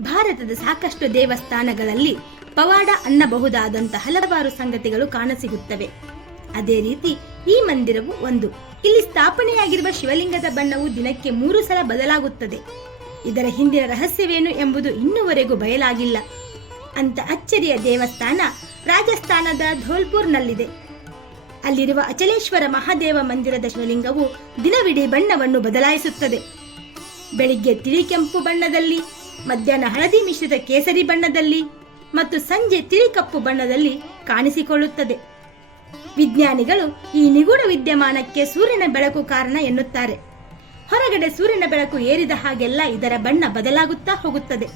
ಭಾರತದ ಸಾಕಷ್ಟು ದೇವಸ್ಥಾನಗಳಲ್ಲಿ ಪವಾಡ ಅನ್ನಬಹುದಾದಂತಹ ಹಲವಾರು ಸಂಗತಿಗಳು ಕಾಣಸಿಗುತ್ತವೆ. ಅದೇ ರೀತಿ ಈ ಮಂದಿರವು ಒಂದು. ಇಲ್ಲಿ ಸ್ಥಾಪನೆಯಾಗಿರುವ ಶಿವಲಿಂಗದ ಬಣ್ಣವು ದಿನಕ್ಕೆ ಮೂರು ಸಲ ಬದಲಾಗುತ್ತದೆ. ಇದರ ಹಿಂದಿನ ರಹಸ್ಯವೇನು ಎಂಬುದು ಇನ್ನುವರೆಗೂ ಬಯಲಾಗಿಲ್ಲ. ಅಂತ ಅಚ್ಚರಿಯ ದೇವಸ್ಥಾನ ರಾಜಸ್ಥಾನದ ಧೋಲ್ಪುರ್ನಲ್ಲಿದೆ. ಅಲ್ಲಿರುವ ಅಚಲೇಶ್ವರ ಮಹಾದೇವ ಮಂದಿರದ ಶಿವಲಿಂಗವು ದಿನವಿಡೀ ಬಣ್ಣವನ್ನು ಬದಲಾಯಿಸುತ್ತದೆ. ಬೆಳಿಗ್ಗೆ ತಿಳಿ ಕೆಂಪು ಬಣ್ಣದಲ್ಲಿ ಮಧ್ಯಾಹ್ನ ಹಳದಿ ಮಿಶ್ರಿತ ಕೇಸರಿ ಬಣ್ಣದಲ್ಲಿ ಮತ್ತು ಸಂಜೆ ತಿಳಿ ಕಪ್ಪು ಬಣ್ಣದಲ್ಲಿ ಕಾಣಿಸಿಕೊಳ್ಳುತ್ತದೆ. ವಿಜ್ಞಾನಿಗಳು ಈ ನಿಗೂಢ ವಿದ್ಯಮಾನಕ್ಕೆ ಸೂರ್ಯನ ಬೆಳಕು ಕಾರಣ ಎನ್ನುತ್ತಾರೆ. ಹೊರಗಡೆ ಸೂರ್ಯನ ಬೆಳಕು ಏರಿದ ಹಾಗೆಲ್ಲ ಇದರ ಬಣ್ಣ ಬದಲಾಗುತ್ತಾ ಹೋಗುತ್ತದೆ.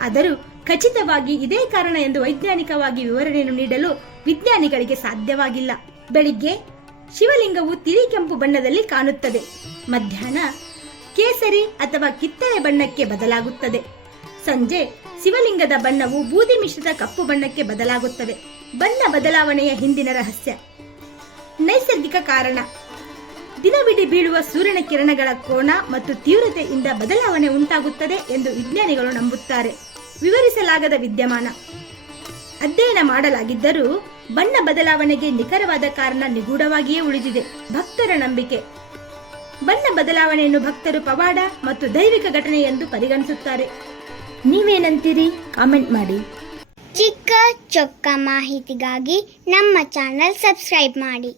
ಆದರೂ ಖಚಿತವಾಗಿ ಇದೇ ಕಾರಣ ಎಂದು ವೈಜ್ಞಾನಿಕವಾಗಿ ವಿವರಣೆಯನ್ನು ನೀಡಲು ವಿಜ್ಞಾನಿಗಳಿಗೆ ಸಾಧ್ಯವಾಗಿಲ್ಲ. ಬೆಳಿಗ್ಗೆ ಶಿವಲಿಂಗವು ತಿಳಿ ಕೆಂಪು ಬಣ್ಣದಲ್ಲಿ ಕಾಣುತ್ತದೆ. ಮಧ್ಯಾಹ್ನ ಕೇಸರಿ ಅಥವಾ ಕಿತ್ತಳೆ ಬಣ್ಣಕ್ಕೆ ಬದಲಾಗುತ್ತದೆ. ಸಂಜೆ, ಶಿವಲಿಂಗದ ಬಣ್ಣವು ಬೂದಿ ಮಿಶ್ರಿತ ಕಪ್ಪು ಬಣ್ಣಕ್ಕೆ ಬದಲಾಗುತ್ತದೆ ಬಣ್ಣ ಬದಲಾವಣೆಯ ಹಿಂದಿನ ರಹಸ್ಯ. ನೈಸರ್ಗಿಕ ಕಾರಣ. ದಿನವಿಡೀ ಬೀಳುವ ಸೂರ್ಯನ ಕಿರಣಗಳ ಕೋಣ ಮತ್ತು ತೀವ್ರತೆಯಿಂದ ಬದಲಾವಣೆ ಉಂಟಾಗುತ್ತದೆ ಎಂದು ವಿಜ್ಞಾನಿಗಳು ನಂಬುತ್ತಾರೆ. ವಿವರಿಸಲಾಗದ ವಿದ್ಯಮಾನ. ಅಧ್ಯಯನ ಮಾಡಲಾಗಿದ್ದರೂ ಬಣ್ಣ ಬದಲಾವಣೆಗೆ ನಿಖರವಾದ ಕಾರಣ ನಿಗೂಢವಾಗಿಯೇ ಉಳಿದಿದೆ. ಭಕ್ತರ ನಂಬಿಕೆ. ಬಣ್ಣ ಬದಲಾವಣೆಯನ್ನು ಭಕ್ತರು ಪವಾಡ ಮತ್ತು ದೈವಿಕ ಘಟನೆ ಎಂದು ಪರಿಗಣಿಸುತ್ತಾರೆ. ನೀವೇನಂತೀರಿ? ಕಾಮೆಂಟ್ ಮಾಡಿ. ಚಿಕ್ಕ ಚೊಕ್ಕ ಮಾಹಿತಿಗಾಗಿ ನಮ್ಮ ಚಾನಲ್ ಸಬ್ಸ್ಕ್ರೈಬ್ ಮಾಡಿ.